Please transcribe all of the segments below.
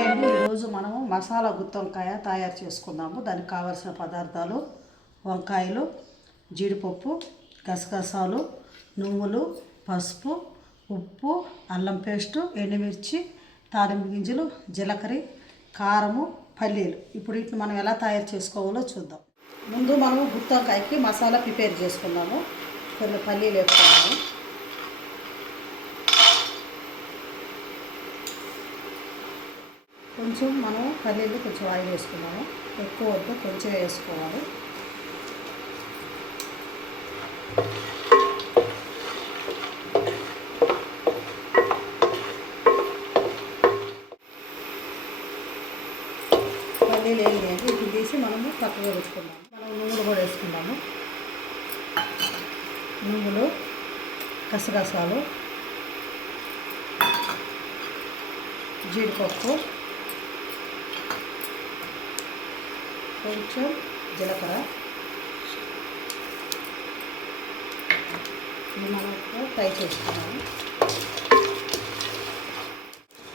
Hi అండి ఈరోజు మనము మసాలా గుత్తి వంకాయ తయారు చేసుకుందాము. దానికి కావలసిన పదార్థాలు వంకాయలు జీడిపప్పు గసగసాలు నువ్వులు పసుపు ఉప్పు అల్లం పేస్టు ఎండుమిర్చి తాలింపు గింజలు జీలకర్ర కారము పల్లీలు. ఇప్పుడు వీటిని మనం ఎలా తయారు చేసుకోవాలో చూద్దాం. ముందు మనము గుత్తి వంకాయకి మసాలా ప్రిపేర్ చేసుకుందాము. కొన్ని పల్లీలు వేసుకున్నాము కొంచెం మనం పల్లీలు కొంచెం ఆయిల్ వేసుకున్నాము. ఎక్కువ వద్దు కొంచెం వేసుకోవాలి. పల్లీలు ఏం లేదు ఇది తీసి మనము పక్కగా వేసుకున్నాము మనం నువ్వులు కూడా వేసుకున్నాము. నువ్వులు గసగసాలు జీడిపప్పు కొంచెం జీలకర్ర. ఇది మనం ఫ్రై చేసుకున్నాము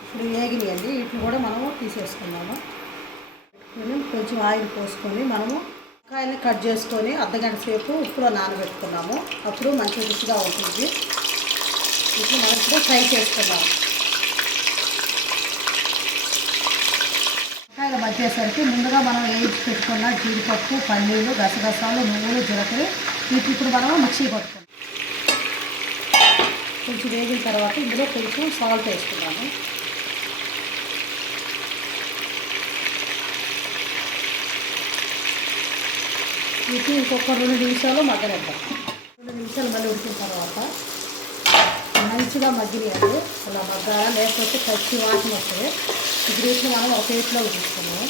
ఇప్పుడు వేగినాయండి. వీటిని కూడా మనము తీసేసుకున్నాము పెట్టుకొని కొంచెం ఆయిల్ పోసుకొని మనము కాయల్ని కట్ చేసుకొని అర్ధగంట సేపు ఉప్పులో నానబెట్టుకున్నాము. అప్పుడు మంచి రుచిగా ఉంటుంది. ఇప్పుడు మనం ఇప్పుడు ఫ్రై చేసుకున్నాము వచ్చేసరికి ముందుగా మనం వేయించి పెట్టుకున్న జీడిపప్పు పల్లీలు గసగసాలు నువ్వులు జీలకర్ర వీటి ఇప్పుడు మనం మిక్సీ పట్టుకున్నాం కొంచెం వేగిన తర్వాత ఇందులో కొంచెం సాల్ట్ వేసుకున్నాము వీటి ఇంకొక రెండు నిమిషాలు మగ్గనిద్దాం. రెండు నిమిషాలు మళ్ళీ ఉడికిన తర్వాత మంచిగా మగ్గినాయండి. అలా మగ్గాల లేకపోతే పచ్చి వాసన వస్తుంది ఇప్పుడు మనం ఒక ప్లేట్లో తీసుకున్నాము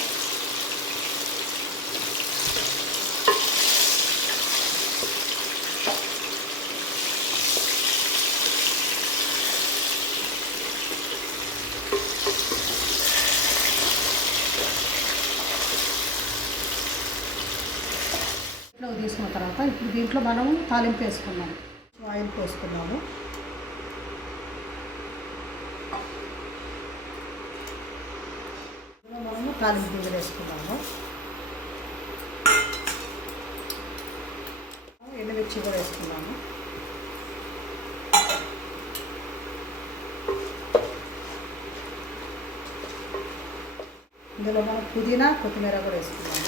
తీసుకున్న తర్వాత ఇప్పుడు దీంట్లో మనం తాలింపు వేసుకున్నాము ఆయిల్ పోసుకున్నాము ఇందులో మనము తాలింపు గింజలు వేసుకున్నాము. ఎండుమిర్చి కూడా వేసుకున్నాము. ఇందులో మనం పుదీనా కొత్తిమీర కూడా వేసుకున్నాము.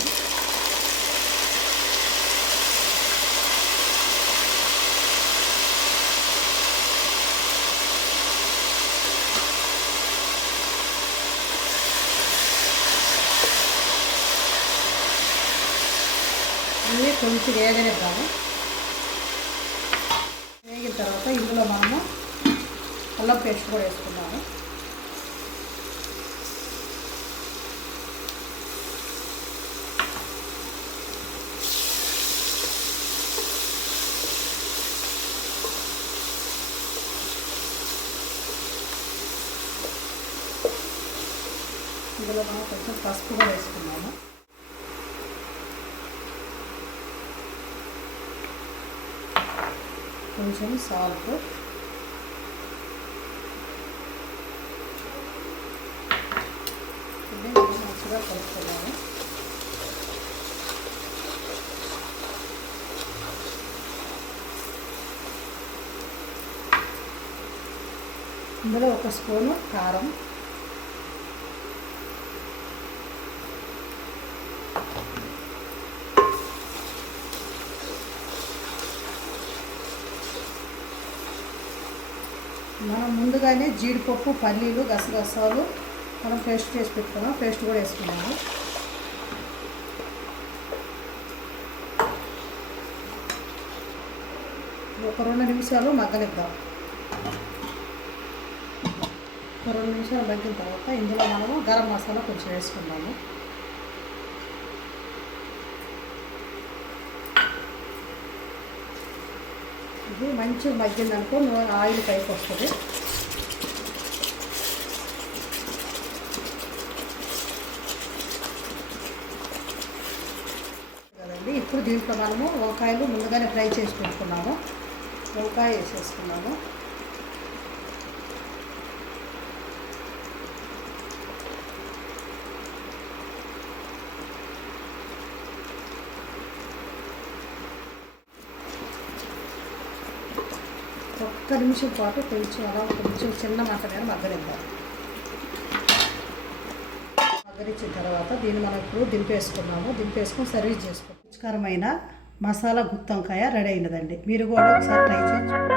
కొంచెం వేగనిద్దాము. వేగిన తర్వాత ఇందులో మనము అల్లం పేస్ట్ కూడా వేసుకున్నాము ఇందులో మనం కొంచెం పసుపు కూడా వేసుకున్నాము కొంచెం సాల్ట్. ఇది మంచిగా కలుపుకున్నాను ఇందులో ఒక స్పూను కారం. మనం ముందుగానే జీడిపప్పు పల్లీలు గసగసాలు మనం పేస్ట్ చేసి పెట్టుకున్నాం. పేస్ట్ కూడా వేసుకున్నాము. ఒక రెండు నిమిషాలు మగ్గనిద్దాం. ఒక రెండు నిమిషాలు మగ్గిన తర్వాత ఇందులో మనము గరం మసాలా కొంచెం వేసుకున్నాము. ఇది మంచిగా మగ్గిందనుకో నూనె ఆయిల్ పైకి వస్తుంది. కదండి ఇప్పుడు దీంట్లో మనము వంకాయలు ముందుగానే ఫ్రై చేసి పెట్టుకున్నాము. వంకాయ వేసేసుకున్నాము. ఒక్క నిమిషం పాటు కొంచెం అలా కొంచెం చిన్న మాట మీద మగ్గనిద్దాం. మగ్గనిచ్చిన తర్వాత దీన్ని మనం ఇప్పుడు దింపేసుకున్నాము. దింపేసుకొని సర్వీస్ చేసుకుంటాం రుచికరమైన మసాలా గుత్తంకాయ రెడీ అయినదండి. మీరు కూడా ఒకసారి ట్రై చేయండి.